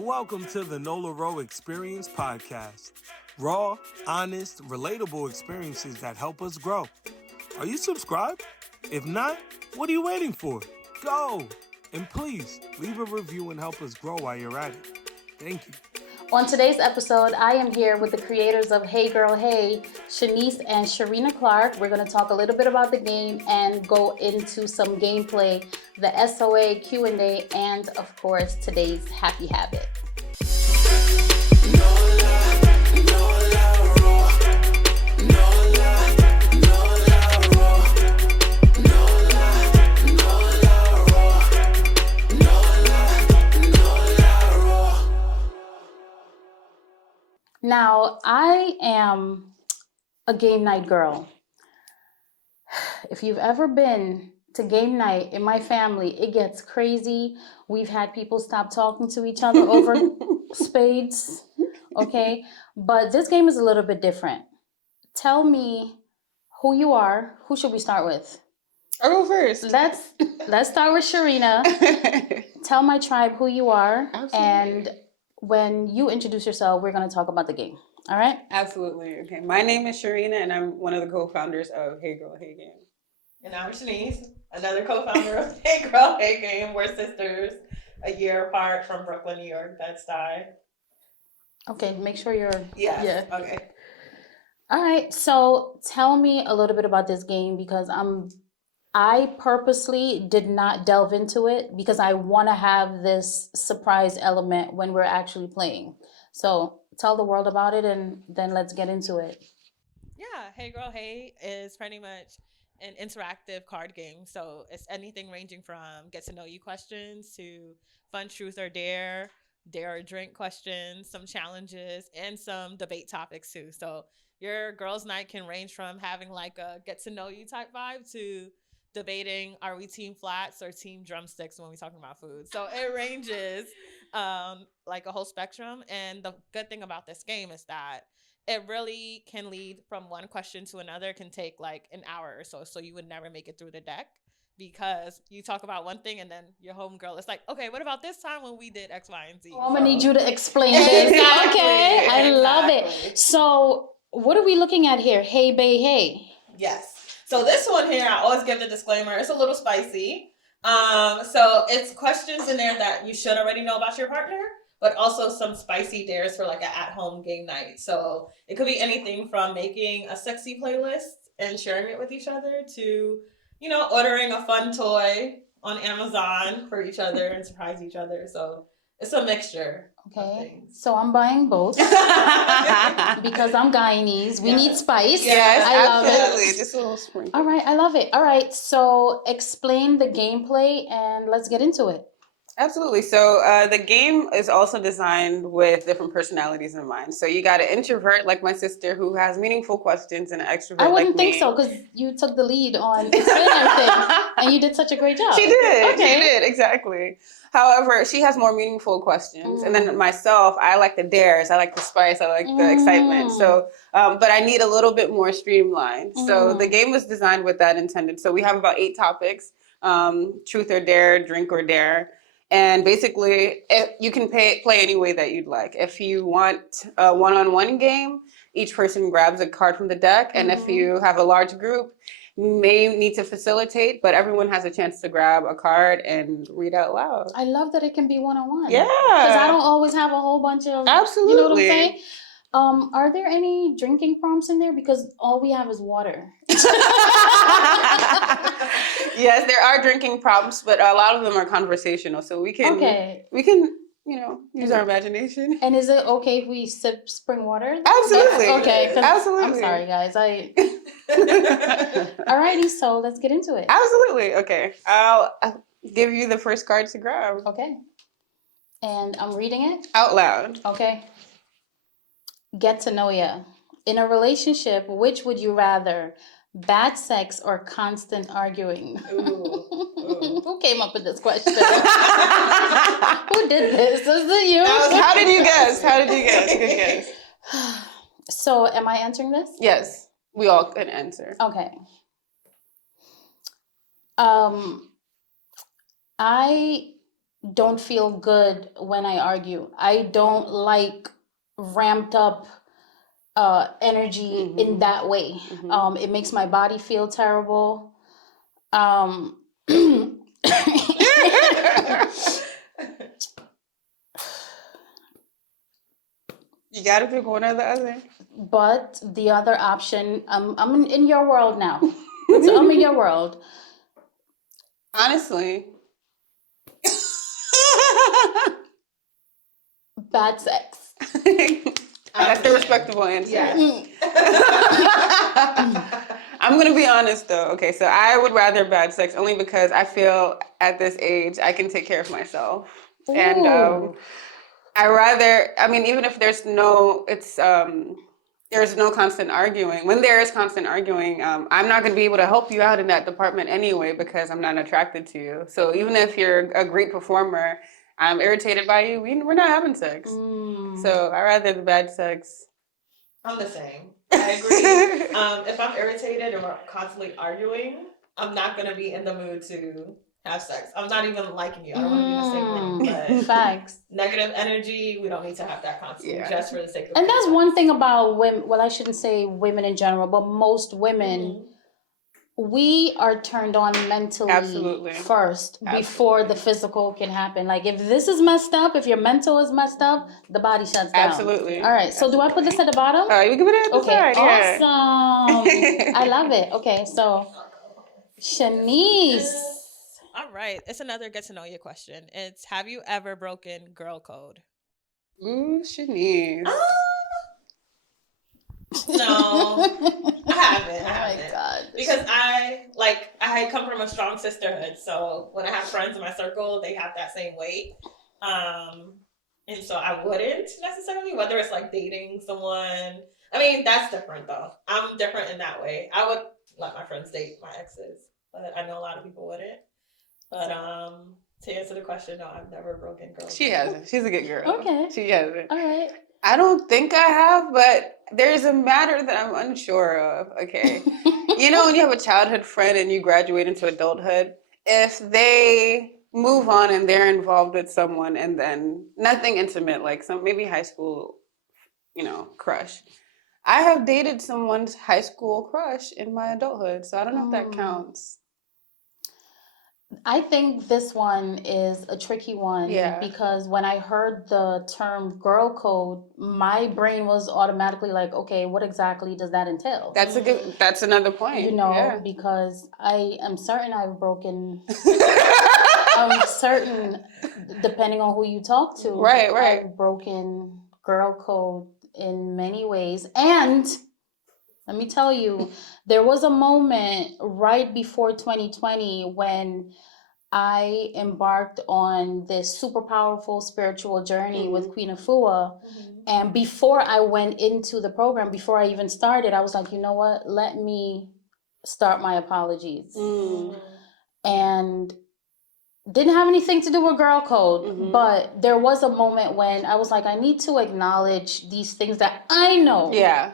Welcome to the Nola Ro Experience Podcast. Raw, honest, relatable experiences that help us grow. Are you subscribed? If not, what are you waiting for? Go! And please, leave a review and help us grow while you're at it. Thank you. On today's episode, I am here with the creators of Hey Girl Hey, Seanice and Sharina Clarke. We're going to talk a little bit about the game and go into some gameplay, the SOA, Q&A, and of course, today's happy habit. Now, I am a game night girl. If you've ever been to game night in my family, it gets crazy. We've had people stop talking to each other over spades, okay? But this game is a little bit different. Tell me who you are. Who should we start with? I'll go first. Let's start with Sharina. Tell my tribe who you are. Absolutely. And when you introduce yourself, we're going to talk about the game. All right? Absolutely. Okay. My name is Sharina, and I'm one of the co-founders of Hey Girl Hey Game. And I'm Seanice, another co-founder of Hey Girl Hey Game. We're sisters, a year apart from Brooklyn, New York. That's Di. Okay, make sure you're... Yes. Yeah. Okay. All right, so tell me a little bit about this game because I purposely did not delve into it because I want to have this surprise element when we're actually playing. So tell the world about it and then let's get into it. Yeah, Hey Girl Hey is pretty much an interactive card game. So it's anything ranging from get to know you questions to fun truth or dare or drink questions, some challenges, and some debate topics too. So your girls' night can range from having like a get to know you type vibe to debating, are we team flats or team drumsticks when we're talking about food? So it ranges like a whole spectrum. And the good thing about this game is that it really can lead from one question to another. It can take like an hour or so. So you would never make it through the deck because you talk about one thing and then your homegirl is like, okay, what about this time when we did X, Y, and Z? Oh, I'm going to need you to explain this. Exactly, Okay, I love it. exactly. So what are we looking at here? Hey, bae, hey. Yes. So this one here, I always give the disclaimer, it's a little spicy. So it's questions in there that you should already know about your partner, but also some spicy dares for like an at-home game night. So it could be anything from making a sexy playlist and sharing it with each other to, you know, ordering a fun toy on Amazon for each other and surprise each other. So it's a mixture. Okay, so I'm buying both because I'm Guyanese. We need spice. Yes, I love absolutely. it. Just a little sprinkle. All right, I love it. All right, so explain the gameplay and let's get into it. Absolutely. So the game is also designed with different personalities in mind. So you got an introvert like my sister who has meaningful questions and an extrovert I wouldn't like think me. so because you took the lead on explaining everything and you did such a great job. She did. Okay. She did. Exactly. However, she has more meaningful questions. And then myself, I like the dares. I like the spice. I like the excitement. So, but I need a little bit more streamlined. So the game was designed with that intended. So we have about 8 topics, truth or dare, drink or dare. And basically, you can play any way that you'd like. If you want a one-on-one game, each person grabs a card from the deck. And if you have a large group, you may need to facilitate, but everyone has a chance to grab a card and read out loud. I love that it can be one-on-one. Yeah. Because I don't always have a whole bunch of, Absolutely. you know what I'm saying? Are there any drinking prompts in there? Because all we have is water. Yes, there are drinking prompts, but a lot of them are conversational. So we can, you know, use our imagination. And is it okay if we sip spring water? Absolutely. Okay. Absolutely. I'm sorry, guys. Alrighty, so let's get into it. Absolutely. Okay. I'll give you the first card to grab. Okay. And I'm reading it? Out loud. Okay. Get to know ya. In a relationship, which would you rather? Bad sex or constant arguing? Ooh. Who came up with this question? Who did this? Is it you? How did you guess? Good guess. So, am I answering this? Yes, we all can answer. Okay. I don't feel good when I argue. I don't like ramped up energy in that way. It makes my body feel terrible. You gotta pick one or the other. But the other option, I'm in your world now. So I'm in your world. Honestly. Bad sex. That's the respectable answer. Yes. I'm going to be honest, though. Okay, so I would rather bad sex only because I feel at this age I can take care of myself. Ooh. And even if there's no constant arguing. When there is constant arguing, I'm not going to be able to help you out in that department anyway because I'm not attracted to you. So even if you're a great performer, I'm irritated by you, we're not having sex. So I'd rather the bad sex. I'm the same. I agree. If I'm irritated or constantly arguing, I'm not going to be in the mood to have sex. I'm not even liking you. I don't want to be in the same room. But facts. Negative energy, we don't need to have that constantly just for the sake of And that's sex. one thing about women. Well, I shouldn't say women in general, but most women, we are turned on mentally first before the physical can happen. Like if this is messed up, if your mental is messed up, the body shuts down. Absolutely. All right. So do I put this at the bottom? You can put it at the side. Awesome. I love it. Okay. So Seanice. All right. It's another get to know you question. It's, have you ever broken girl code? Ooh, Seanice. No, I haven't. Oh my God. Because I come from a strong sisterhood. So when I have friends in my circle, they have that same weight. And so I wouldn't necessarily, whether it's like dating someone. I mean, that's different though. I'm different in that way. I would let my friends date my exes, but I know a lot of people wouldn't. But to answer the question, no, I've never broken girl code. She hasn't. She's a good girl. Okay. She hasn't. All right. I don't think I have, but there's a matter that I'm unsure of. Okay. You know, when you have a childhood friend and you graduate into adulthood, if they move on and they're involved with someone and then nothing intimate, like maybe high school, crush. I have dated someone's high school crush in my adulthood, so I don't know if that counts. I think this one is a tricky one because when I heard the term girl code, my brain was automatically like, okay, what exactly does that entail? That's another point. Because I am certain I've broken, I'm certain, depending on who you talk to, right. I've broken girl code in many ways. And let me tell you, there was a moment right before 2020 when I embarked on this super powerful spiritual journey with Queen Afua. And before I went into the program, before I even started, I was like, you know what? Let me start my apologies. And didn't have anything to do with girl code, but there was a moment when I was like, I need to acknowledge these things that I know. Yeah.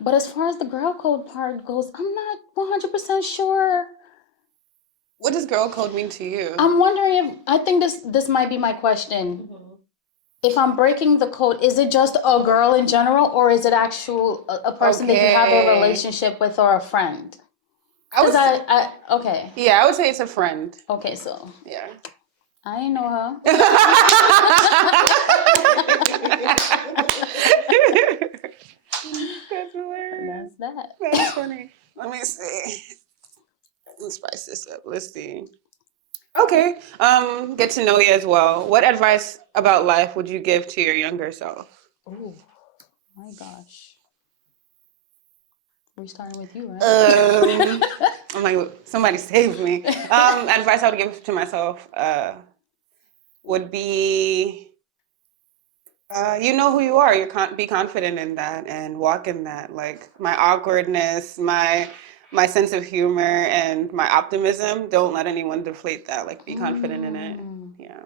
But as far as the girl code part goes, I'm not 100% sure. What does girl code mean to you? I'm wondering I think this might be my question. If I'm breaking the code, is it just a girl in general, or is it a person that you have a relationship with or a friend? Okay. Yeah, I would say it's a friend. Okay, so. Yeah. I ain't know her. That's hilarious. That's that. That's funny. Let me see. Let's spice this up. Let's see. Okay. Get to know you as well. What advice about life would you give to your younger self? Oh my gosh. We're starting with you, right? I'm like, somebody save me. Advice I would give to myself would be, you know who you are. Be confident in that and walk in that. Like my awkwardness, my sense of humor, and my optimism. Don't let anyone deflate that. Like be confident in it. Yeah.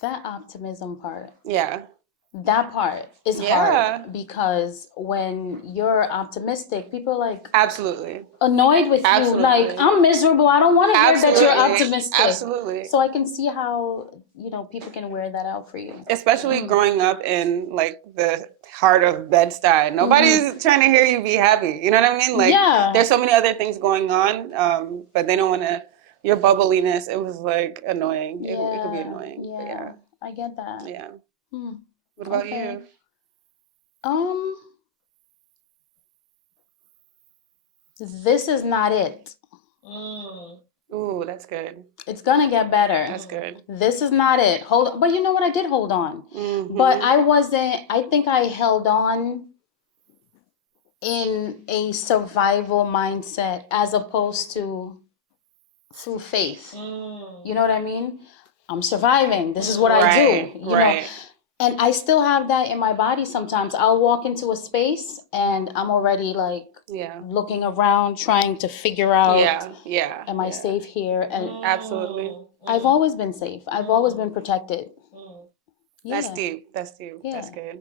That optimism part. Yeah. That part is Yeah. hard because when you're optimistic, people are like Absolutely. annoyed with you. Absolutely. Like, I'm miserable. I don't want to hear that you're Absolutely. optimistic. Absolutely. So I can see how, people can wear that out for you. Especially growing up in like the heart of Bed-Stuy. Nobody's trying to hear you be happy. You know what I mean? Like there's so many other things going on, but they don't want to. Your bubbliness, it was like annoying. It could be annoying. Yeah, But yeah. I get that. Yeah. Hmm. What about Okay. you? This is not it. Ooh, that's good. It's gonna get better. That's good. This is not it. Hold on. But you know what? I did hold on. But I think I held on in a survival mindset as opposed to through faith. You know what I mean? I'm surviving. This is what I do. You know? And I still have that in my body sometimes. I'll walk into a space and I'm already like looking around, trying to figure out, am I safe here? And absolutely. I've always been safe. I've always been protected. That's deep. That's deep. Yeah. That's good.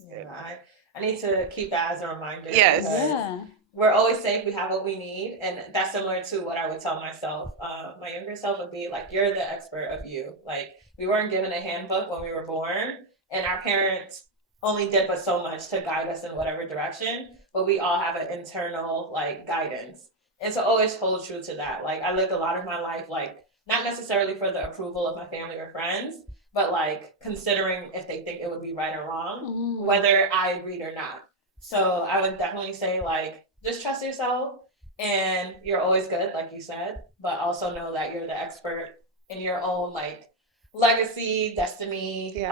Yeah, I need to keep that as a reminder. Yes. Yeah. We're always safe. We have what we need. And that's similar to what I would tell myself. My younger self would be like, you're the expert of you. Like, we weren't given a handbook when we were born. And our parents only did but so much to guide us in whatever direction. But we all have an internal, like, guidance. And so always hold true to that. Like, I lived a lot of my life, like, not necessarily for the approval of my family or friends, but, like, considering if they think it would be right or wrong, whether I agreed or not. So I would definitely say, like, just trust yourself, and you're always good, like you said, but also know that you're the expert in your own, like, legacy, destiny,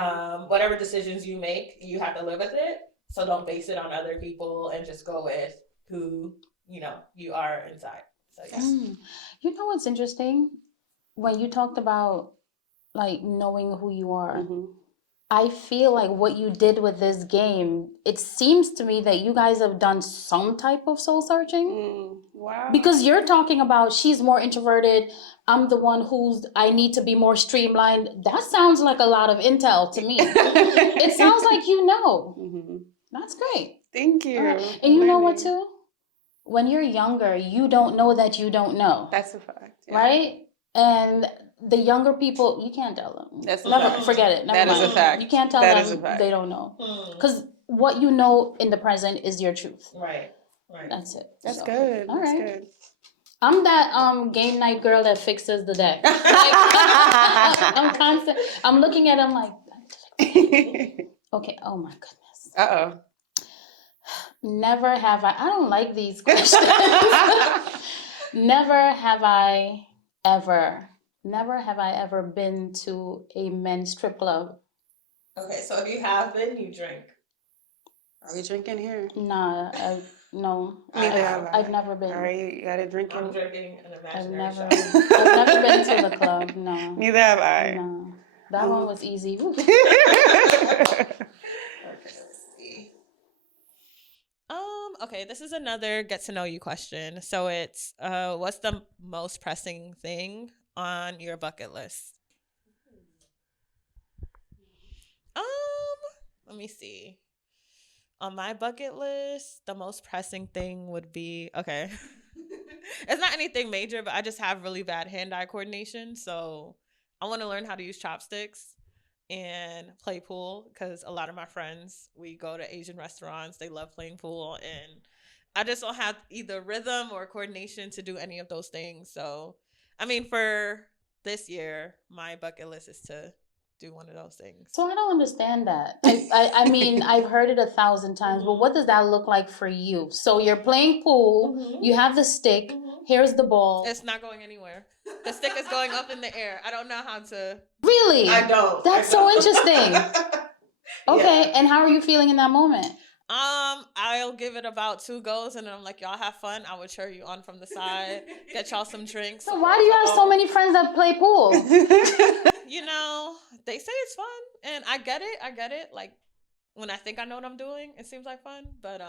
whatever decisions you make, you have to live with it. So don't base it on other people and just go with who, you are inside. So yes. You know what's interesting? When you talked about like knowing who you are, I feel like what you did with this game, it seems to me that you guys have done some type of soul searching. Wow. Because you're talking about she's more introverted, I'm the one I need to be more streamlined. That sounds like a lot of intel to me. It sounds like you know. That's great. Thank you. And you know what too? When you're younger, you don't know that you don't know. That's a fact. Yeah. Right? And the younger people, you can't tell them. That's never forget it. Never that mind. Is a fact. You can't tell them they don't know. Because what you know in the present is your truth. Right. That's it. That's good. All right. Good. I'm that game night girl that fixes the deck. Like, I'm looking at him like, okay, oh my goodness. Uh-oh. Never have I don't like these questions. Never have I ever been to a men's strip club. Okay, so if you have been, you drink. Are we drinking here? Nah, no. Neither have I. I've never been. All right, you gotta drink. I'm drinking an imaginary I've shot. never been to the club, no. Neither have I. No. That one was easy. Okay, this is another get to know you question. So it's what's the most pressing thing on your bucket list? Let me see. On my bucket list, the most pressing thing would be it's not anything major, but I just have really bad hand-eye coordination, so I want to learn how to use chopsticks and play pool, because a lot of my friends, we go to Asian restaurants, they love playing pool, and I just don't have either rhythm or coordination to do any of those things. So I mean, for this year, my bucket list is to do one of those things. So I don't understand that. I mean, I've heard it 1,000 times, but what does that look like for you? So you're playing pool, you have the stick, here's the ball. It's not going anywhere. The stick is going up in the air. I don't know how to. Really? I don't. That's so interesting. Okay, and how are you feeling in that moment? I'll give it about 2 goes, and then I'm like, y'all have fun. I will cheer you on from the side, get y'all some drinks. So why do you have so many friends that play pool? They say it's fun, and I get it. Like, when I think I know what I'm doing, it seems like fun, but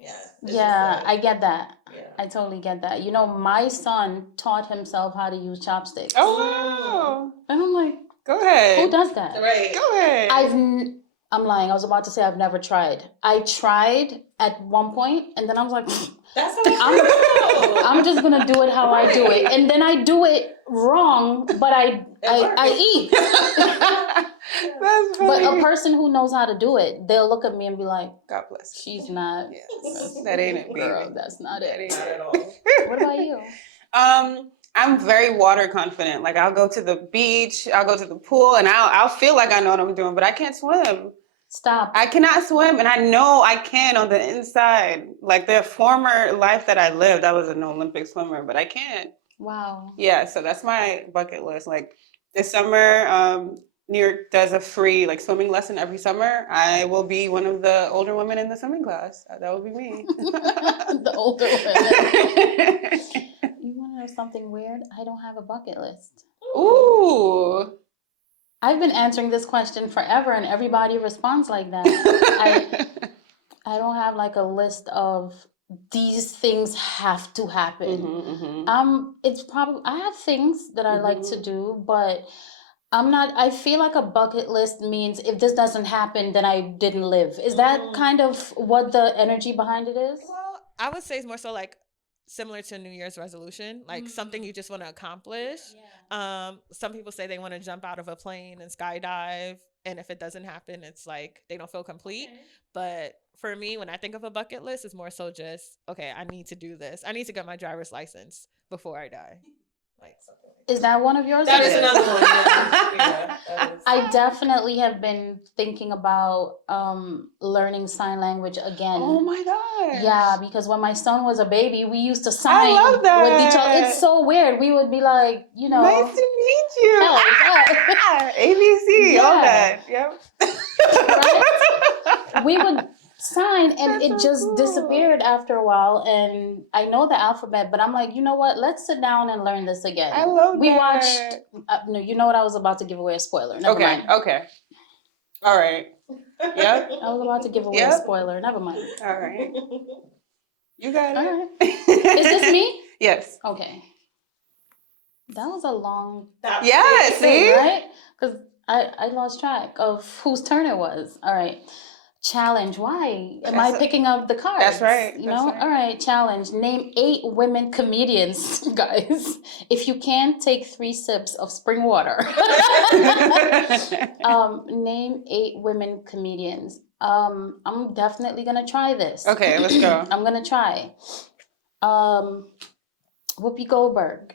yeah, I get that. Yeah. I totally get that. My son taught himself how to use chopsticks. Oh, wow. And I'm like, Go ahead. Who does that? Right. Go ahead. I'm lying. I was about to say I've never tried. I tried at one point, and then I was like, That's how I'm just gonna do it how I do it, and then I do it wrong, but I eat. That's funny. But a person who knows how to do it, they'll look at me and be like, God bless. she's not. Yes. That ain't it, Girl, baby. that's not That it. ain't it at all. What about you? I'm very water confident. Like I'll go to the beach, I'll go to the pool, and I'll feel like I know what I'm doing, but I can't swim. Stop. I cannot swim, and I know I can on the inside. Like the former life that I lived, I was an Olympic swimmer, but I can't. Wow. Yeah, so that's my bucket list. Like this summer, New York does a free like swimming lesson every summer. I will be one of the older women in the swimming class. That would be me. The older women. You want to know something weird? I don't have a bucket list. Ooh. I've been answering this question forever, and everybody responds like that. I don't have like a list of these things have to happen. It's probably I have things that I like to do, but I'm not. I feel like a bucket list means if this doesn't happen, then I didn't live. Is that kind of what the energy behind it is? Well, I would say it's more so like similar to New Year's resolution, like something you just want to accomplish. Some people say they want to jump out of a plane and skydive, and if it doesn't happen, it's like they don't feel complete. But for me, when I think of a bucket list, it's more so just, okay, I need to do this. I need to get my driver's license before I die. Like, is that one of yours? that is another one. Yeah, I definitely have been thinking about learning sign language again. Oh my gosh. Yeah, because when my son was a baby, we used to sign love that. with each other. It's so weird. We would be like, you know, Nice to meet you. Hell, yeah. ABC, all Yeah. that. Yep. Right? We would sign and That's it so just cool. disappeared after a while. And I know the alphabet, but I'm like, you know what? Let's sit down and learn this again. I love we that. watched, no, you know what? I was about to give away a spoiler. Never mind. Okay. All right. Yep. I was about to give away a spoiler. Never mind. All right. You got it. All right. Is this me? Yes. Okay. That was a long Yeah, see? right? Because I lost track of whose turn it was. All right. Challenge. Why am I picking up the cards? That's right. You know? All right. Challenge. Name 8 women comedians, guys. If you can, take 3 sips of spring water. Name 8 women comedians. I'm definitely gonna try this. Okay, let's go. I'm gonna try. Whoopi Goldberg.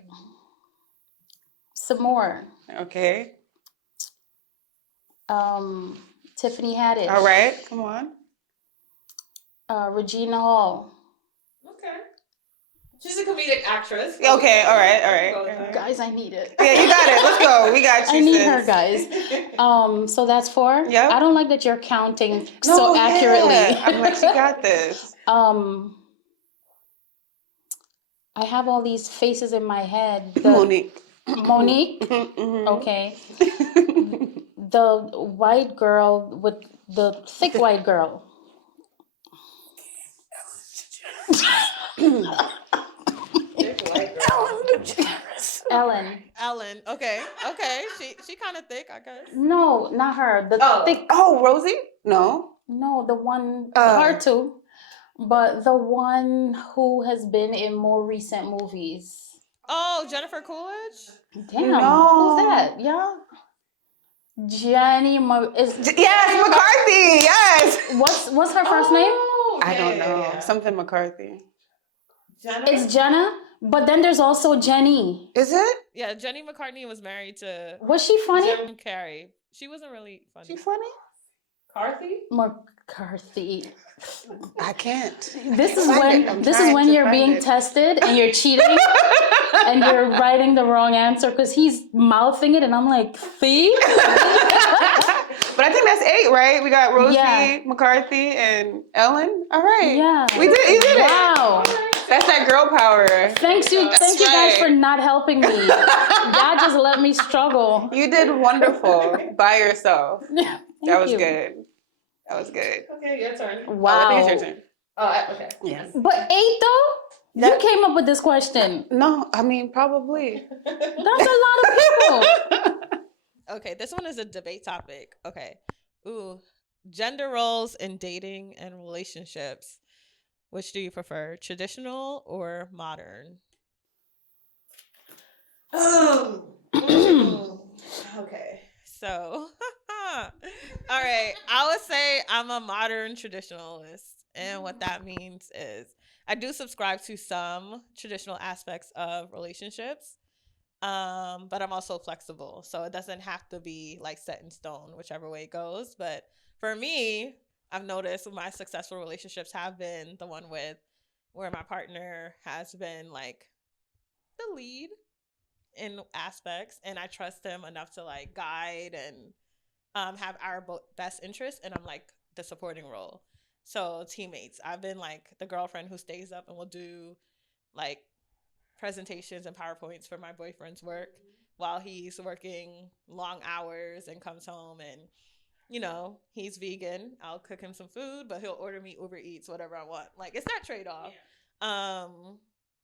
Some more. Okay. Tiffany Haddish. All right. Come on. Regina Hall. okay. She's a comedic actress. Okay. All right. Guys, I need it. Yeah, you got it. Let's go. We got you. I need sis. her, guys. So that's 4. Yep. I don't like that you're counting so accurately. Yeah. I'm like, you got this. I have all these faces in my head. Monique. Okay. The white girl with the thick white girl. Ellen. Okay. She kind of thick, I guess. No, not her. The thick. Oh, Rosie? No. No, the one. Her too. But the one who has been in more recent movies. Oh, Jennifer Coolidge? Damn. No. Who's that? Yeah. Jenny. Yes, McCarthy. Yes. What's her first name? I don't know. Something McCarthy. Jenna? It's Jenna. But then there's also Jenny. Is it? Yeah, Jenny McCartney was married to Was she funny? Jim Carrey. She wasn't really funny. She funny? McCarthy? McCarthy. I can't. This is when you're being tested and you're cheating and you're writing the wrong answer because he's mouthing it and I'm like, see? But I think that's 8, right? We got Rosie, Yeah. McCarthy, and Ellen. All right. Yeah. You did Wow. it. That's that girl power. Thank you guys right. for not helping me. Y'all just let me struggle. You did wonderful by yourself. Thank That was you. good. That was good. Okay, your turn. Wow. I think it's your turn. Oh, okay. Yes. But 8 though? You came up with this question. No, I mean, probably. That's a lot of people. Okay, this one is a debate topic. Okay. Ooh, gender roles in dating and relationships. Which do you prefer, traditional or modern? Okay. So, all right. I would say I'm a modern traditionalist. And what that means is I do subscribe to some traditional aspects of relationships. But I'm also flexible. So it doesn't have to be like set in stone, whichever way it goes. But for me, I've noticed my successful relationships have been the one with where my partner has been like the lead in aspects, and I trust him enough to like guide and have our best interest, and I'm like the supporting role. So teammates, I've been like the girlfriend who stays up and will do like presentations and PowerPoints for my boyfriend's work while he's working long hours and comes home and he's vegan. I'll cook him some food, but he'll order me Uber Eats, whatever I want. Like it's that trade off. Yeah.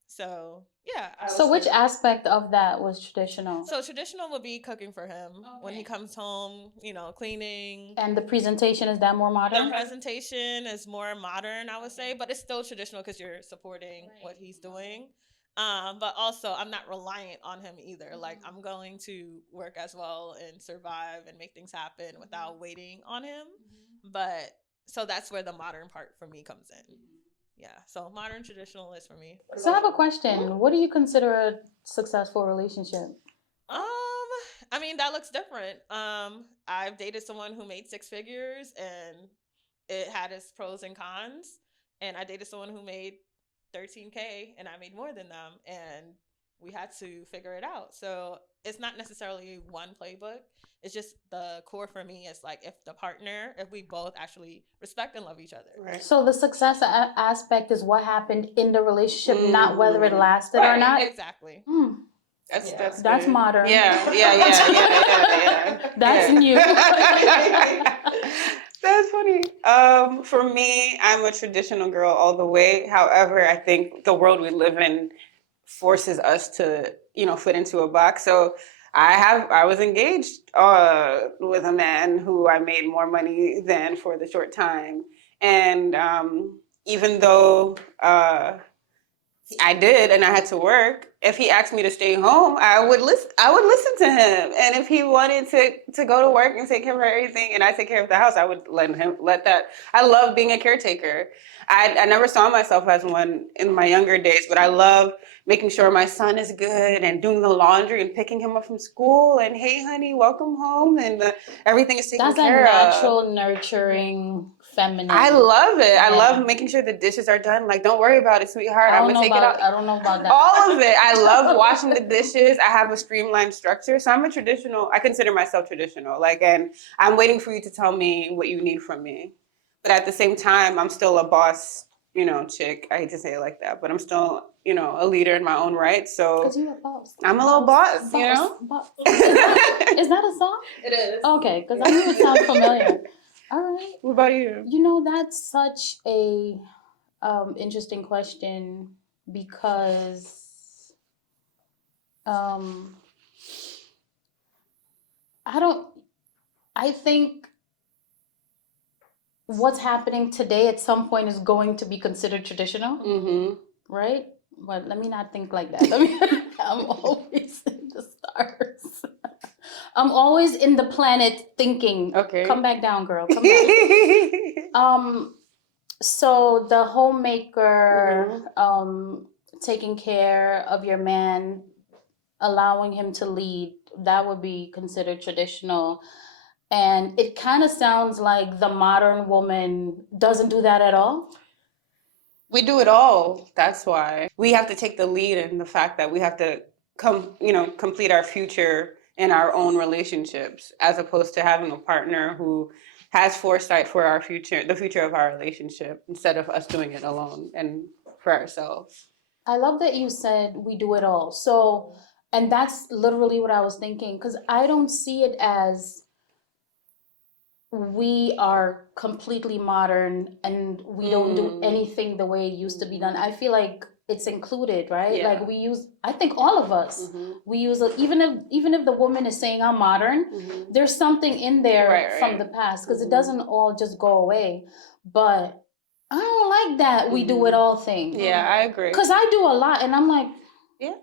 So yeah. So which aspect of that was traditional? So traditional would be cooking for him when he comes home, cleaning. And the presentation, is that more modern? The presentation is more modern, I would say, but it's still traditional because you're supporting what he's doing. But also I'm not reliant on him either. Like I'm going to work as well and survive and make things happen without waiting on him. But so that's where the modern part for me comes in. Yeah, so modern traditionalist for me. So I have a question. What do you consider a successful relationship? I mean, that looks different. I've dated someone who made 6 figures and it had its pros and cons. And I dated someone who made $13K and I made more than them, and we had to figure it out. So it's not necessarily one playbook. It's just the core for me is like if we both actually respect and love each other. Right. So the success aspect is what happened in the relationship, not whether it lasted or not. Exactly. That's modern. Yeah. That's new. That's funny. For me, I'm a traditional girl all the way. However, I think the world we live in forces us to, fit into a box. So I was engaged with a man who I made more money than for the short time. And even though I did and I had to work, if he asked me to stay home, I would listen to him. And if he wanted to go to work and take care of everything and I take care of the house, I would let that. I love being a caretaker. I never saw myself as one in my younger days, but I love making sure my son is good and doing the laundry and picking him up from school and, hey, honey, welcome home. And everything is taken care of. That's a natural, nurturing, feminine. I love it. I love making sure the dishes are done. Like, don't worry about it, sweetheart. I'm going to take it out. I don't know about that. All of it. I love washing the dishes. I have a streamlined structure. So I consider myself traditional. Like, and I'm waiting for you to tell me what you need from me. But at the same time, I'm still a boss, chick. I hate to say it like that, but I'm still, a leader in my own right. So 'cause you're a boss. I'm a little boss. Is that a song? It is. Okay, because I knew it sounded familiar. All right. What about you? That's such a interesting question because I think what's happening today at some point is going to be considered traditional, right? But let me not think like that. I'm always in the stars. I'm always in the planet thinking. Okay. Come back down, girl. Come back. So the homemaker, taking care of your man, allowing him to lead, that would be considered traditional. And it kind of sounds like the modern woman doesn't do that at all. We do it all. That's why we have to take the lead in the fact that we have to complete our future in our own relationships, as opposed to having a partner who has foresight for our future, the future of our relationship, instead of us doing it alone and for ourselves. I love that you said we do it all. So, and that's literally what I was thinking, because I don't see it as we are completely modern and we don't do anything the way it used to be done. I feel like it's included, right? Yeah. Like we use, I think all of us, we use, even if the woman is saying I'm modern, there's something in there from the past, because it doesn't all just go away. But I don't like that we do it all thing. Yeah, I agree. Because I do a lot, and I'm like, yeah,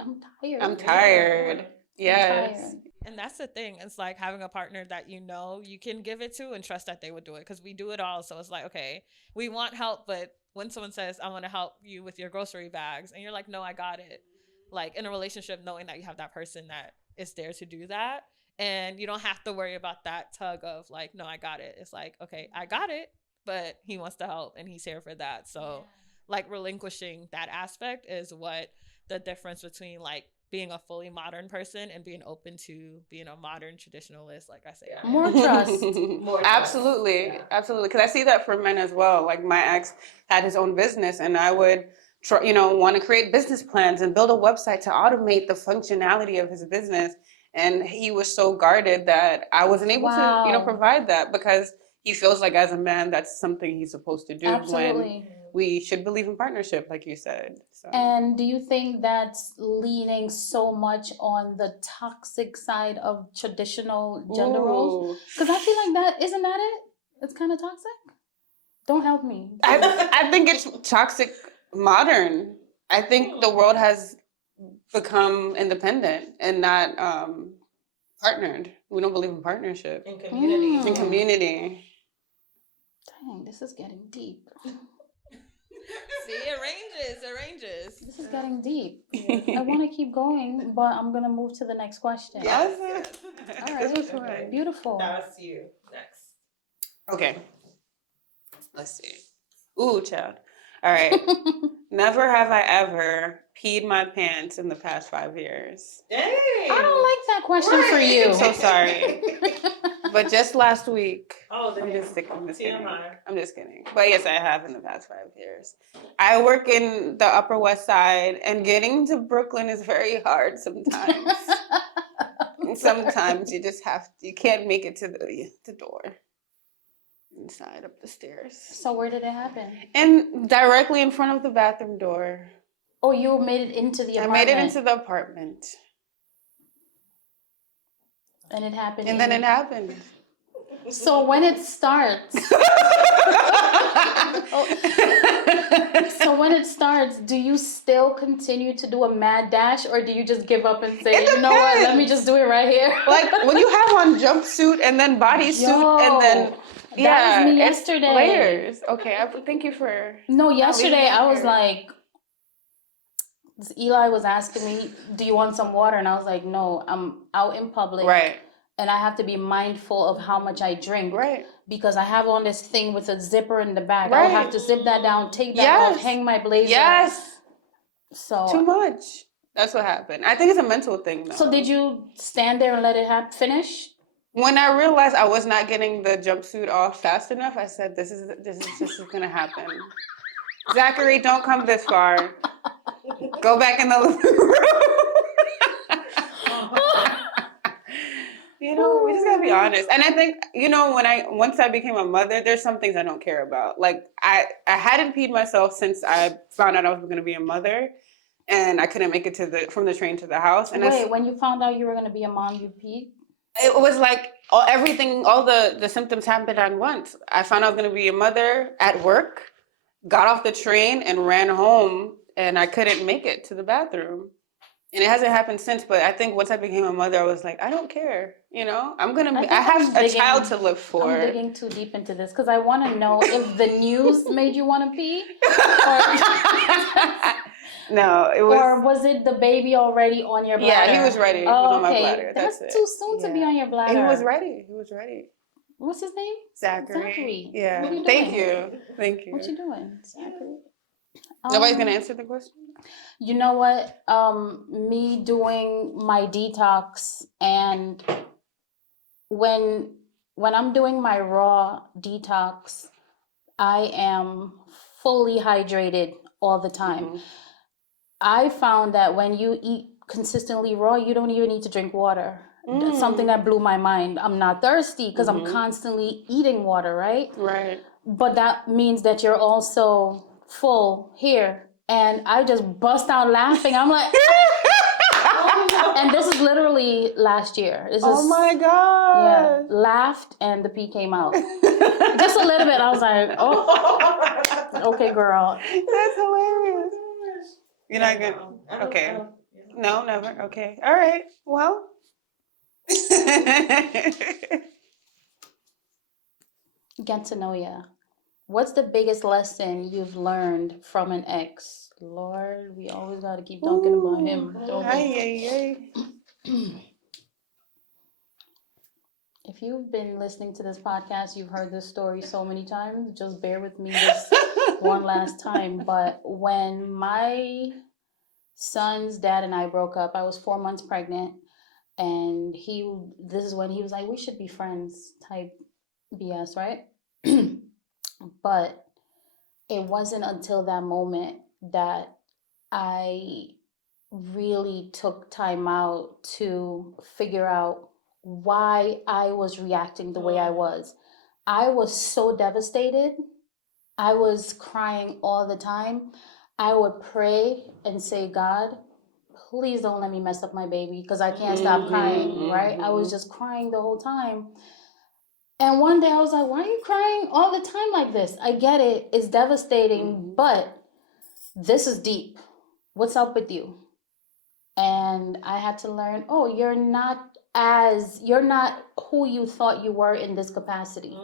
I'm tired. I'm tired. Yes. I'm tired. And that's the thing. It's like having a partner that you know you can give it to and trust that they would do it, because we do it all. So it's like, okay, we want help, but when someone says, I want to help you with your grocery bags, and you're like, no, I got it. Like in a relationship, knowing that you have that person that is there to do that, and you don't have to worry about that tug of like, no, I got it. It's like, okay, I got it, but he wants to help and he's here for that. So like relinquishing that aspect is what the difference between like being a fully modern person and being open to being a modern traditionalist, like I say. More trust. Absolutely. Absolutely. Because I see that for men as well. Like my ex had his own business, and I would want to create business plans and build a website to automate the functionality of his business. And he was so guarded that I wasn't able to, provide that, because he feels like as a man, that's something he's supposed to do. Absolutely. When we should believe in partnership, like you said. So. And do you think that's leaning so much on the toxic side of traditional gender roles? Because I feel like that, isn't that it? It's kind of toxic? Don't help me. I think it's toxic modern. I think the world has become independent and not partnered. We don't believe in partnership. In community. In community. Dang, this is getting deep. See, it ranges. This is getting deep. I want to keep going, but I'm going to move to the next question. Yes. All right. Beautiful. That's you. Next. Okay. Let's see. Ooh, child. All right. Never have I ever peed my pants in the past 5 years. Dang. I don't like that question for you. I'm so sorry. But just last week. Oh, I'm just kidding. I'm just kidding. But yes, I have in the past 5 years. I work in the Upper West Side, and getting to Brooklyn is very hard sometimes. And sometimes you can't make it to the door. Inside up the stairs. So where did it happen? And directly in front of the bathroom door. Oh, you made it into the apartment. I made it into the apartment. And it happened. And then it happened. So when it starts. So when it starts, do you still continue to do a mad dash, or do you just give up and say, you know what, let me just do it right here? Like when you have on jumpsuit and then bodysuit and then that was me yesterday. Layers. Okay, thank you for. No, yesterday I was like, Eli was asking me, do you want some water? And I was like, no, I'm out in public. Right. And I have to be mindful of how much I drink. Right. Because I have on this thing with a zipper in the back. Right. I'll have to zip that down, take that off, hang my blazer. Yes. So too much. That's what happened. I think it's a mental thing, though. So did you stand there and let it finish? When I realized I was not getting the jumpsuit off fast enough, I said, "This is gonna happen." Zachary, don't come this far. Go back in the living room. We just gotta be honest. And I think, once I became a mother, there's some things I don't care about. Like I hadn't peed myself since I found out I was gonna be a mother, and I couldn't make it from the train to the house. And when you found out you were gonna be a mom, you peed? It was like all the symptoms happened at once. I found out I was gonna be a mother at work, got off the train and ran home, and I couldn't make it to the bathroom. And it hasn't happened since, but I think once I became a mother, I was like, I don't care. I have a child to live for. I'm digging too deep into this because I want to know if the news made you want to pee. No, it was. Or was it the baby already on your bladder? Yeah, he was ready. He was on my bladder. That's too soon to be on your bladder. He was ready. What's his name? Zachary. Yeah. What are you Thank doing? you. What you doing, Zachary? Nobody's gonna answer the question? You know what? Me doing my detox, and when I'm doing my raw detox, I am fully hydrated all the time. Mm-hmm. I found that when you eat consistently raw, you don't even need to drink water. That's something that blew my mind. I'm not thirsty because I'm constantly eating water, right? Right. But that means that you're also full here And I just bust out laughing. I'm like, and this is literally last year. Oh my God. Yeah, laughed and the pee came out. Just a little bit. I was like, oh, okay, girl. That's hilarious. You're not gonna. Okay. No, never. Okay. All right. Well. Get to know ya. What's the biggest lesson you've learned from an ex? Lord, we always got to keep talking about him. Don't we? If you've been listening to this podcast, you've heard this story so many times. Just bear with me this one last time. But when my son's dad and I broke up, I was 4 months pregnant. And this is when he was like, we should be friends type BS, right? But it wasn't until that moment that I really took time out to figure out why I was reacting the way I was. I was so devastated. I was crying all the time. I would pray and say, God, please don't let me mess up my baby because I can't stop crying, right? I was just crying the whole time. And one day I was like, why are you crying all the time like this? I get it. It's devastating, but this is deep. What's up with you? And I had to learn, oh, you're not who you thought you were in this capacity.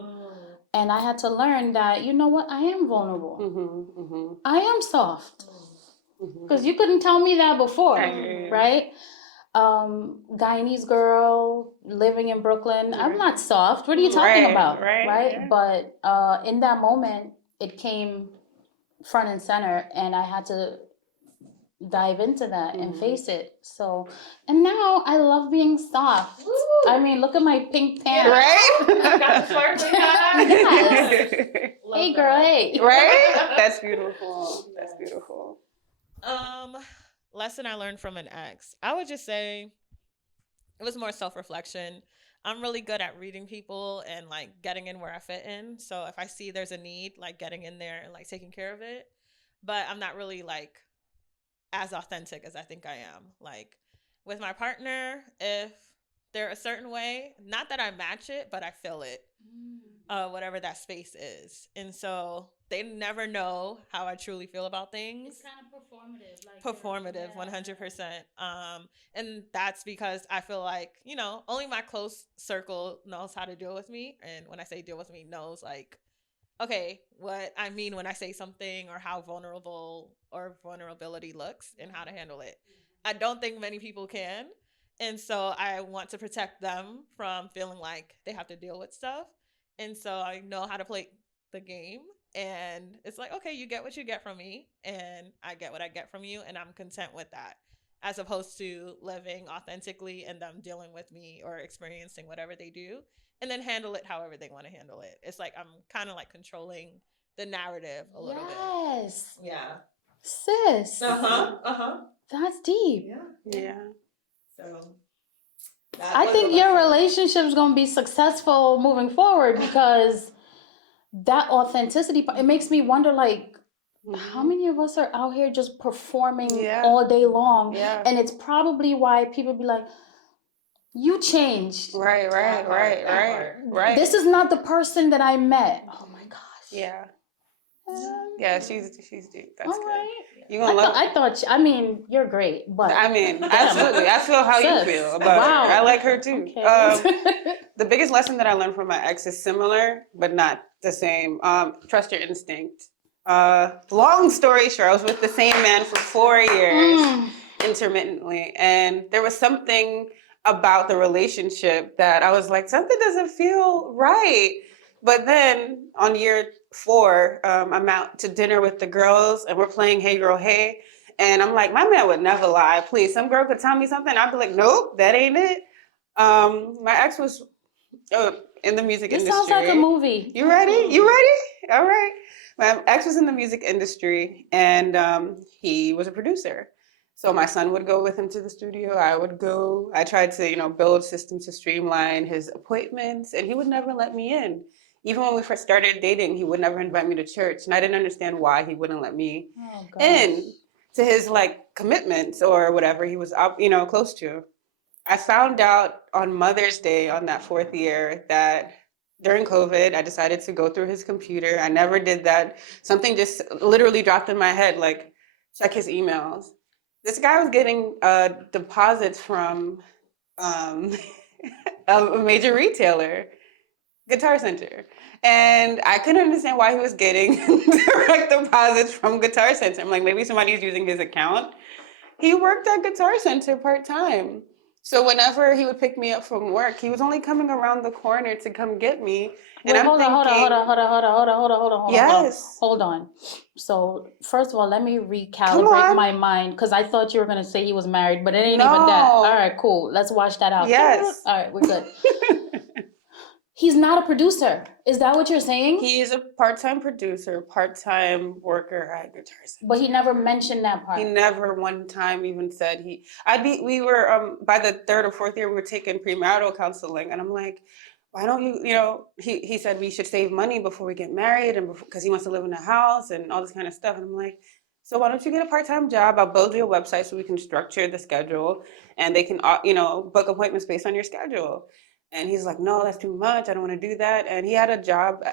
And I had to learn that, you know what? I am vulnerable. I am soft. Because you couldn't tell me that before, right? Guyanese girl living in Brooklyn. I'm not soft. What are you talking about? Right? Yeah. But in that moment, it came front and center, and I had to dive into that and face it. So, and now I love being soft. Woo! I mean, look at my pink pants. Right? Got the flirt with that. Yes. Hey, girl, hey. Right? That's beautiful. That's beautiful. Lesson I learned from an ex. I would just say it was more self-reflection. I'm really good at reading people and like getting in where I fit in. So if I see there's a need, like getting in there and like taking care of it. But I'm not really like as authentic as I think I am. Like with my partner, if they're a certain way, not that I match it, but I feel it, whatever that space is. And so they never know how I truly feel about things. It's kind of performative. Like performative, 100%. And that's because I feel like, you know, only my close circle knows how to deal with me. And when I say deal with me, knows like, okay, what I mean when I say something or how vulnerable or vulnerability looks and how to handle it. I don't think many people can. And so I want to protect them from feeling like they have to deal with stuff. And so I know how to play the game. And it's like, okay, you get what you get from me, and I get what I get from you, and I'm content with that, as opposed to living authentically and them dealing with me or experiencing whatever they do, and then handle it however they want to handle it. It's like I'm kind of like controlling the narrative a little bit. Yes. Yeah. Sis. Uh-huh. That's deep. Yeah. So I think your relationship's going to be successful moving forward because that authenticity, it makes me wonder, like, how many of us are out here just performing all day long? Yeah. And it's probably why people be like, you changed. Right. This is not the person that I met. Oh my gosh. Yeah. Yeah, she's deep. That's all good. right. You gonna love? I thought. I mean, you're great, but I mean, absolutely. I feel how you feel about her. I like her too. Okay. The biggest lesson that I learned from my ex is similar, but not the same. Trust your instinct. Long story short, I was with the same man for 4 years, intermittently, and there was something about the relationship that I was like, something doesn't feel right. But then on year 4, I'm out to dinner with the girls and we're playing Hey Girl Hey. And I'm like, my man would never lie. Please, some girl could tell me something. I'd be like, nope, that ain't it. My ex was in the music industry. This sounds like a movie. You ready? All right. My ex was in the music industry and he was a producer. So my son would go with him to the studio. I would go. I tried to, build systems to streamline his appointments and he would never let me in. even when we first started dating, he would never invite me to church. And I didn't understand why he wouldn't let me in to his like commitments or whatever he was up, close to. I found out on Mother's Day on that 4th year that during COVID, I decided to go through his computer. I never did that. Something just literally dropped in my head, like check his emails. This guy was getting deposits from a major retailer, Guitar Center. And I couldn't understand why he was getting direct deposits from Guitar Center. I'm like, maybe somebody's using his account. He worked at Guitar Center part-time. So whenever he would pick me up from work, he was only coming around the corner to come get me. And Wait, I'm hold on. yes. Hold on. So first of all, let me recalibrate my mind because I thought you were gonna say he was married, but it ain't even that. All right, cool. Let's wash that out. Yes. All right, we're good. He's not a producer. Is that what you're saying? He is a part-time producer, part-time worker at Guitar Center. But he never mentioned that part. He never one time even said we were, by the 3rd or 4th year, we were taking premarital counseling. And I'm like, why don't you, he said we should save money before we get married and because he wants to live in a house and all this kind of stuff. And I'm like, so why don't you get a part-time job? I'll build you a website so we can structure the schedule and they can, book appointments based on your schedule. And he's like, no, that's too much. I don't want to do that. And he had a job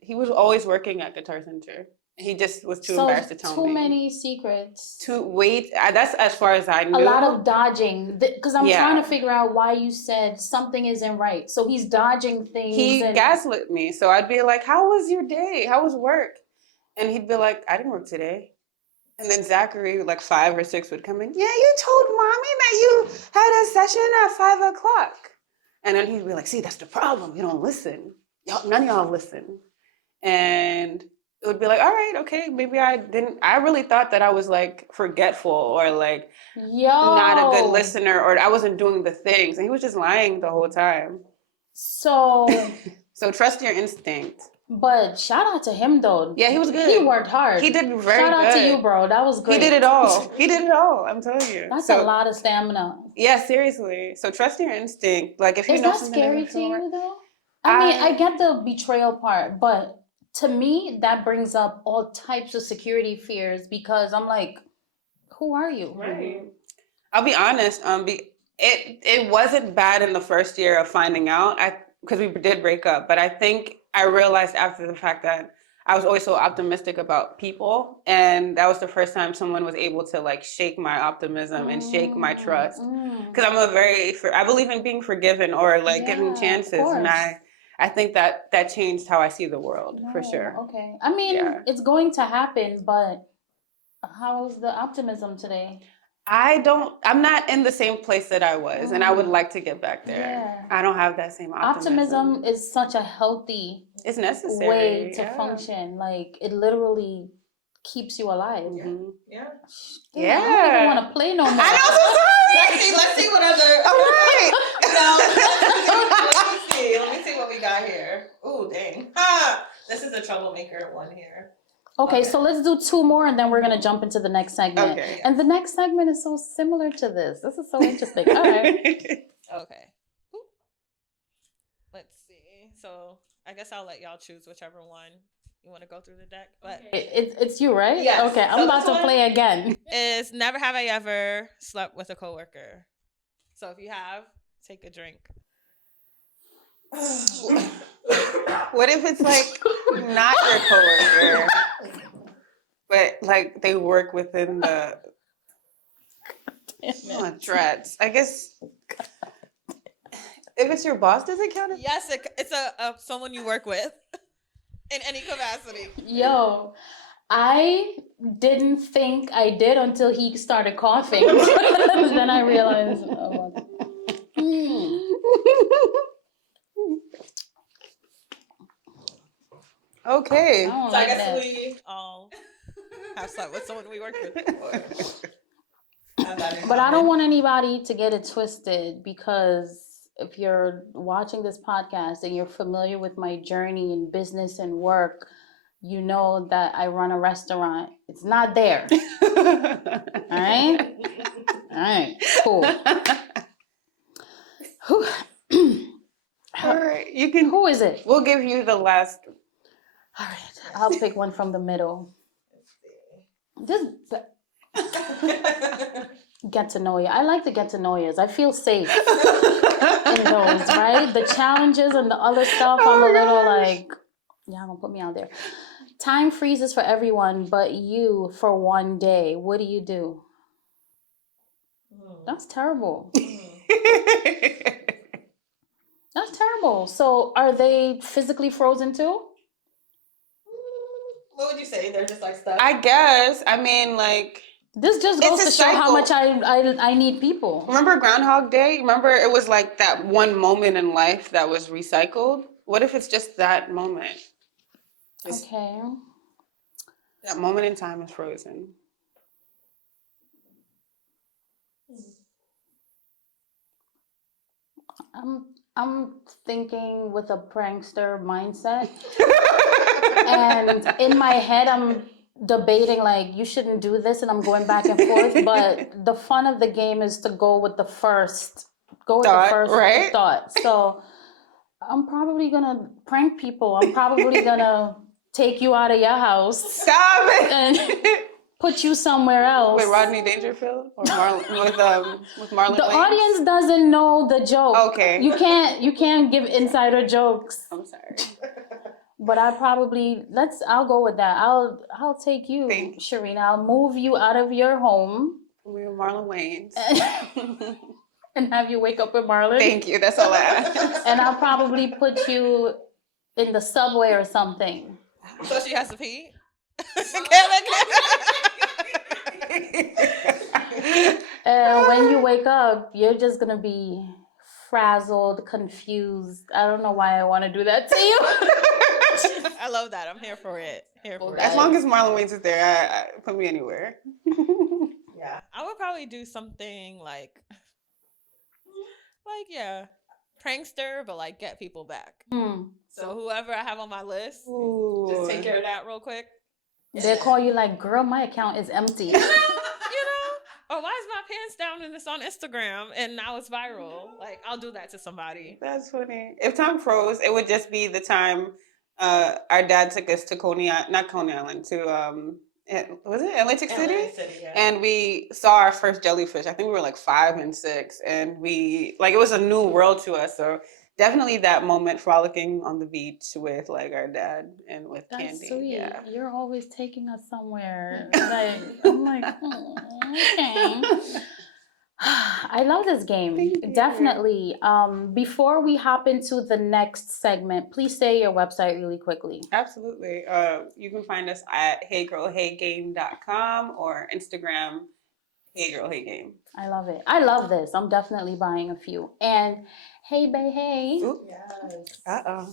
he was always working at Guitar Center. He just was too embarrassed to tell me. Too many secrets. That's as far as I knew. A lot of dodging. Because I'm trying to figure out why you said something isn't right. So he's dodging things. He gaslit me. So I'd be like, how was your day? How was work? And he'd be like, I didn't work today. And then Zachary, like 5 or 6, would come in. Yeah, you told mommy that you had a session at 5 o'clock. And then he'd be like, see, that's the problem. You don't listen. None of y'all listen. And it would be like, all right, okay, maybe I didn't. I really thought that I was like forgetful or like not a good listener or I wasn't doing the things. And he was just lying the whole time. So trust your instinct. But shout out to him though. Yeah, he was good. He worked hard. He did very good. Shout out to you, bro. That was great. He did it all. I'm telling you. That's a lot of stamina. Yeah, seriously. So trust your instinct. Like if you know something. Is that scary to you though? I mean, I get the betrayal part, but to me, that brings up all types of security fears because I'm like, who are you? Right. I'll be honest. It wasn't bad in the first year of finding out. Because we did break up, but I think I realized after the fact that I was always so optimistic about people, and that was the first time someone was able to like shake my optimism and shake my trust. Because I believe in being forgiven or like giving chances, and I think that changed how I see the world for sure. Okay, I mean it's going to happen, but how's the optimism today? I'm not in the same place that I was, and I would like to get back there. Yeah. I don't have that same optimism. Optimism is such a healthy it's necessary way to function. Like, it literally keeps you alive. Mm-hmm. Yeah. I don't even want to play no more. I know, so sorry. Let's see what other... All right. Let me see what we got here. Ooh, dang. This is a troublemaker one here. Okay, so let's do 2 more and then we're going to jump into the next segment. Okay. And the next segment is so similar to this. This is so interesting. All right. Okay. Let's see. So I guess I'll let y'all choose whichever one you want to go through the deck. But it's you, right? Yes. Okay, I'm about to play again. Is never have I ever slept with a coworker. So if you have, take a drink. What if it's like not your coworker, but like they work within the dreads? I guess if it's your boss, does it count? Yes, it's a someone you work with in any capacity. Yo, I didn't think I did until he started coughing. Then I realized. Okay. So I guess we all have slept with someone we worked with before. But I don't want anybody to get it twisted because if you're watching this podcast and you're familiar with my journey in business and work, you know that I run a restaurant. It's not there. All right? All right, cool. All right, you can. Who is it? We'll give you the last. All right, I'll pick one from the middle. Just get to know you. I like to get to know yous. I feel safe in those, right? The challenges and the other stuff, I'm a little like, y'all gonna put me out there. Time freezes for everyone, but you for one day. What do you do? That's terrible. That's terrible. So are they physically frozen too? What would you say? They're just like stuck? I guess. I mean, like. This just goes It's a to show how cycle. much I need people. Remember Groundhog Day? Remember it was like that one moment in life that was recycled? What if it's just that moment? Okay. That moment in time is frozen. I'm thinking with a prankster mindset. And in my head, I'm debating like, you shouldn't do this, and I'm going back and forth. But the fun of the game is to go with the first Right? thought. So I'm probably gonna prank people. I'm probably gonna take you out of your house Stop it! and put you somewhere else. With Rodney Dangerfield or with Marlon The Wayans? audience doesn't know the joke. Okay. You can't give insider jokes. I'm sorry. But I'll go with that. I'll take you, Thank you. Sharina. I'll move you out of your home With Marlon Wayans. and have you wake up with Marlon. Thank you. That's all I ask. And I'll probably put you in the subway or something. So she has to pee? And when you wake up, you're just gonna be frazzled, confused. I don't know why I want to do that to you. I love that. I'm here for it. As long as Marlon Wayans is there, I put me anywhere. Yeah. I would probably do something like prankster, but like get people back. So whoever I have on my list, just take care of that real quick. They call you like, girl, my account is empty. Or why is my pants down and it's on Instagram and now it's viral? Like, I'll do that to somebody. That's funny. If time froze, it would just be the time our dad took us to was it Atlantic City? Yeah. And we saw our first jellyfish. I think we were like 5 and 6, and it was a new world to us. So definitely that moment frolicking on the beach with like our dad and with That's Candy. sweet. Yeah. You're always taking us somewhere. Like, I'm like, okay. I love this game. Thank you. Definitely. Before we hop into the next segment, please say your website really quickly. Absolutely. You can find us at heygirlheygame.com or Instagram heygirlheygame. I love it. I love this. I'm definitely buying a few. And hey, bae, hey. Ooh. Yes. Uh-oh.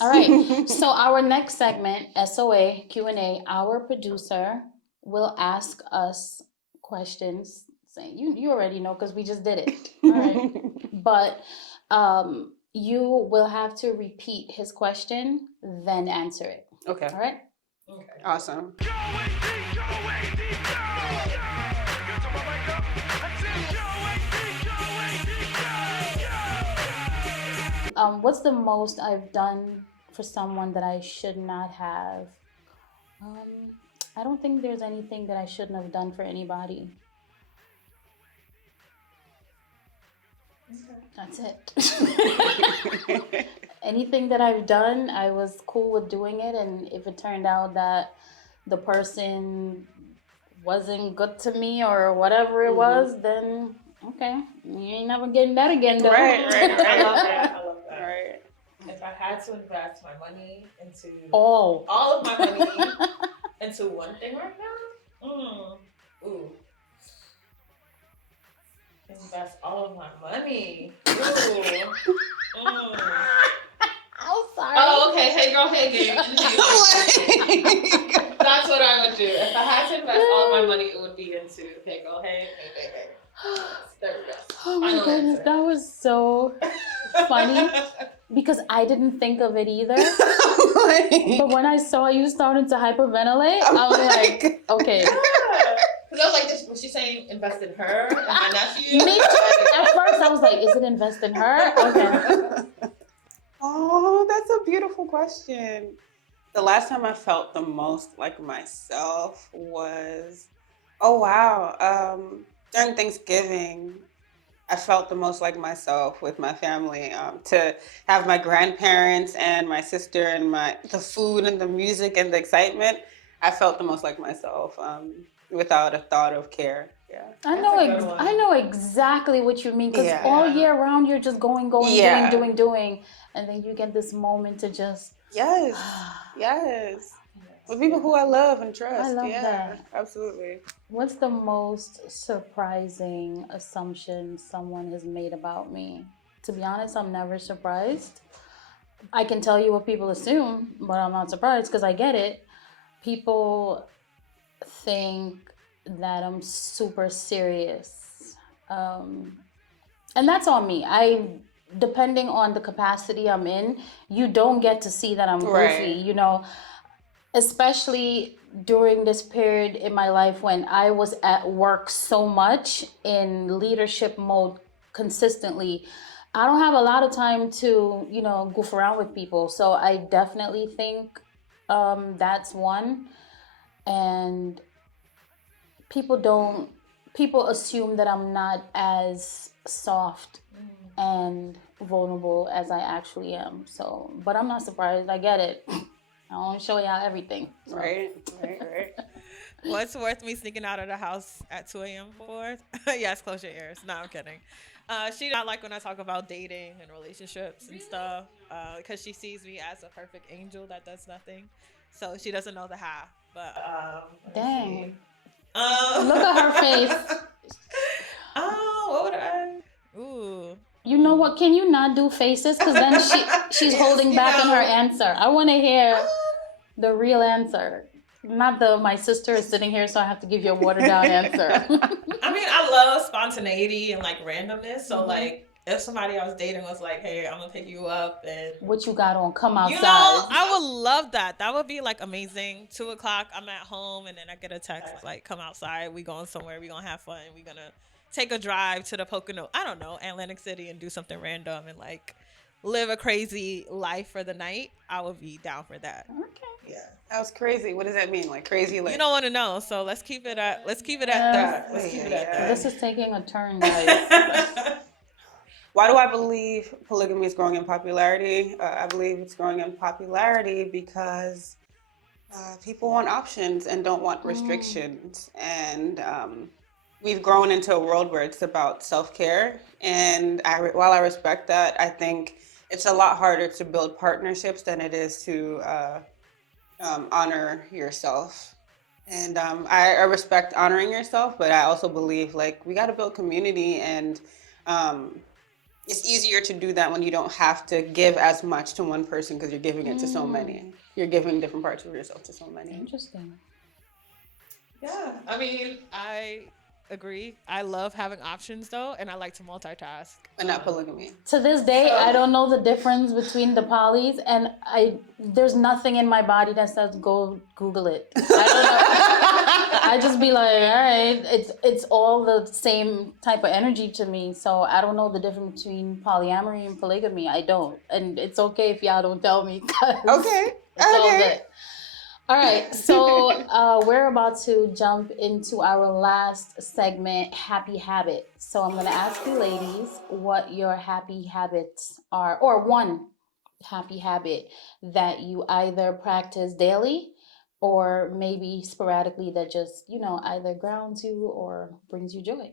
All right. So our next segment, SOA Q&A, our producer will ask us questions. Saying you already know because we just did it. All right. But you will have to repeat his question, then answer it. Okay. All right. Okay. Awesome. What's the most I've done for someone that I should not have? I don't think there's anything that I shouldn't have done for anybody. That's it. Anything that I've done, I was cool with doing it, and if it turned out that the person wasn't good to me or whatever it was, then okay, you ain't never getting that again, though. Right. I love that. Right. If I had to invest my money into All of my money into one thing right now, invest all of my money. I'm sorry. Oh, okay. Hey girl, hey game. That's what I would do. If I had to invest all of my money, it would be into hey girl, hey. There we go. Oh my Final goodness, answer. that was so funny because I didn't think of it either. But when I saw you starting to hyperventilate, I was like, okay. Because I was like, was she saying invest in her and my nephew? Me too. At first, I was like, is it invest in her? Okay. Oh, that's a beautiful question. The last time I felt the most like myself was, oh wow, during Thanksgiving. I felt the most like myself with my family. To have my grandparents and my sister and the food and the music and the excitement, I felt the most like myself, without a thought of care. Yeah. I know exactly what you mean, because Yeah. all year round you're just going, Yeah. doing, and then you get this moment to just. Yes. Yes. With people who I love and trust. I love yeah, that. Absolutely. What's the most surprising assumption someone has made about me? To be honest, I'm never surprised. I can tell you what people assume, but I'm not surprised because I get it. People think that I'm super serious. And that's on me. Depending on the capacity I'm in, you don't get to see that I'm goofy, Right. you know, especially during this period in my life when I was at work so much in leadership mode consistently. I don't have a lot of time to, you know, goof around with people. So I definitely think that's one. And people assume that I'm not as soft and vulnerable as I actually am. So, but I'm not surprised. I get it. I don't show y'all everything. So. Right. What's worth me sneaking out of the house at 2 a.m. for? Yes, close your ears. No, I'm kidding. She does not like when I talk about dating and relationships and stuff, because she sees me as a perfect angel that does nothing. So she doesn't know the half. But dang. Look at her face. Oh, what would I? Ooh. You know what? Can you not do faces? Because then she's holding back on her answer. I want to hear the real answer. Not my sister is sitting here, so I have to give you a watered down answer. I mean, I love spontaneity and like randomness. So like, if somebody I was dating was like, "Hey, I'm gonna pick you up," and what you got on? Come outside. You know, I would love that. That would be like amazing. 2:00, I'm at home, and then I get a text like, "Come outside. We going somewhere. We gonna have fun. We gonna take a drive to the Pocono. I don't know, Atlantic City, and do something random and like live a crazy life for the night." I would be down for that. Okay. Yeah, that was crazy. What does that mean? Like crazy? Like you don't want to know, so let's keep it at that. Let's keep it at that. This is taking a turn, guys. Why do I believe polygamy is growing in popularity? I believe it's growing in popularity because people want options and don't want restrictions. And we've grown into a world where it's about self-care. And while I respect that, I think it's a lot harder to build partnerships than it is to honor yourself. And I respect honoring yourself, but I also believe like we got to build community, and it's easier to do that when you don't have to give as much to one person because you're giving it to so many. You're giving different parts of yourself to so many. Interesting. Yeah, I mean, I agree. I love having options though, and I like to multitask. But not polygamy. To this day, I don't know the difference between the polys, and there's nothing in my body that says go Google it. I don't know. I just be like, all right, it's all the same type of energy to me. So I don't know the difference between polyamory and polygamy. I don't, and it's okay if y'all don't tell me. Okay. It's all good. All right, so we're about to jump into our last segment, happy habit. So I'm going to ask you ladies what your happy habits are, or one happy habit that you either practice daily or maybe sporadically that just, you know, either grounds you or brings you joy.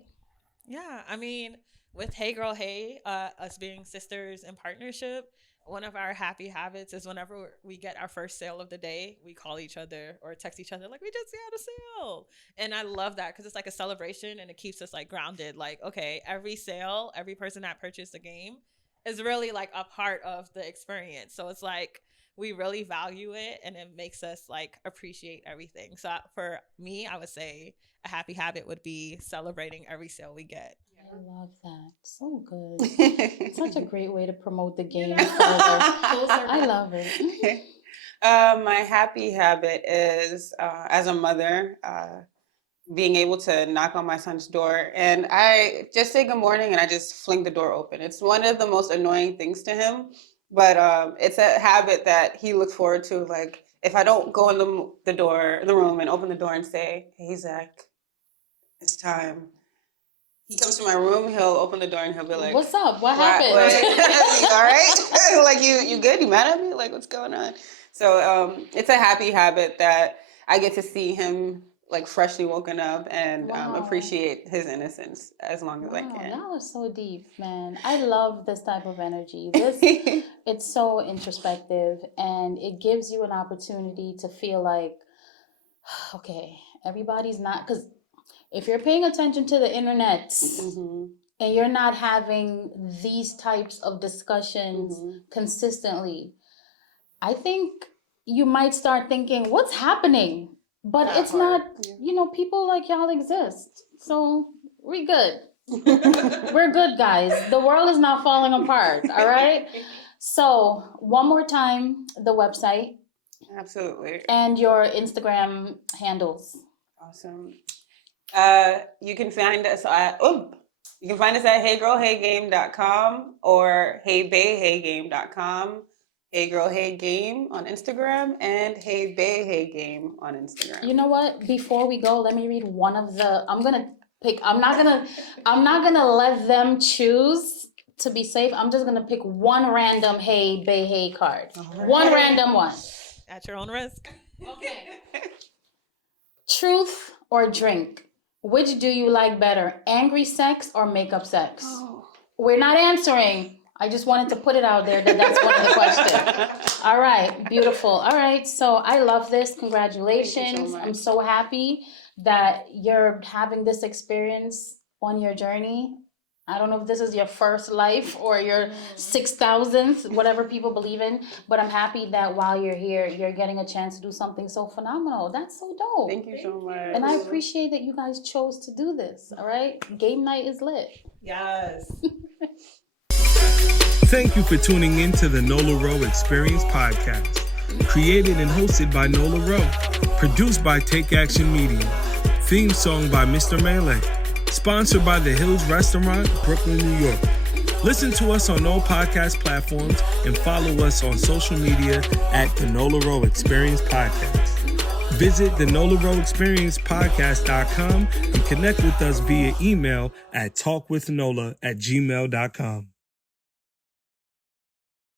Yeah, I mean, with Hey Girl Hey, us being sisters in partnership, one of our happy habits is whenever we get our first sale of the day, we call each other or text each other like, we just got a sale. And I love that because it's like a celebration and it keeps us like grounded. Like, okay, every sale, every person that purchased a game is really like a part of the experience. So it's like we really value it and it makes us like appreciate everything. So for me, I would say a happy habit would be celebrating every sale we get. I love that. So good. Such a great way to promote the game further. I love it. My happy habit is, as a mother, being able to knock on my son's door and I just say good morning and I just fling the door open. It's one of the most annoying things to him, but it's a habit that he looks forward to. Like if I don't go in the room and open the door and say, "Hey Zach, it's time." He comes to my room, he'll open the door and he'll be like, "What's up? What happened? You all right? Like you good? You mad at me? Like what's going on?" So it's a happy habit that I get to see him like freshly woken up and appreciate his innocence as long as I can. That was so deep, man. I love this type of energy. It's so introspective and it gives you an opportunity to feel like, okay, everybody's not, because if you're paying attention to the internet Mm-hmm. and you're not having these types of discussions Mm-hmm. consistently, I think you might start thinking, what's happening? But That it's part. not, people like y'all exist. So we're good. We're good, guys. The world is not falling apart, all right? So one more time, the website. Absolutely. And your Instagram handles. Awesome. You can find us at heygirlheygame.com or heybayheygame.com. Hey Girl Hey Game on Instagram and Hey Bay Hey Game on Instagram. You know what? Before we go, let me read one of the. I'm not gonna let them choose to be safe. I'm just gonna pick one random Hey Bay Hey card. Right. One random one. At your own risk. Okay. Truth or drink? Which do you like better? Angry sex or makeup sex? Oh. We're not answering. I just wanted to put it out there that's one of the questions. All right, beautiful. All right, so I love this. Congratulations. Thank you so much. I'm so happy that you're having this experience on your journey. I don't know if this is your first life or your 6,000th, whatever people believe in, but I'm happy that while you're here, you're getting a chance to do something so phenomenal. That's so dope. Thank you so much. And I appreciate that you guys chose to do this, all right? Game night is lit. Yes. Thank you for tuning in to the Nola Ro Experience Podcast. Created and hosted by Nola Ro. Produced by Take Action Media. Theme song by Mr. Melee. Sponsored by The Hills Restaurant, Brooklyn, New York. Listen to us on all podcast platforms and follow us on social media at the Nola Ro Experience Podcast. Visit thenolaroexperiencepodcast.com and connect with us via email at talkwithnola@gmail.com.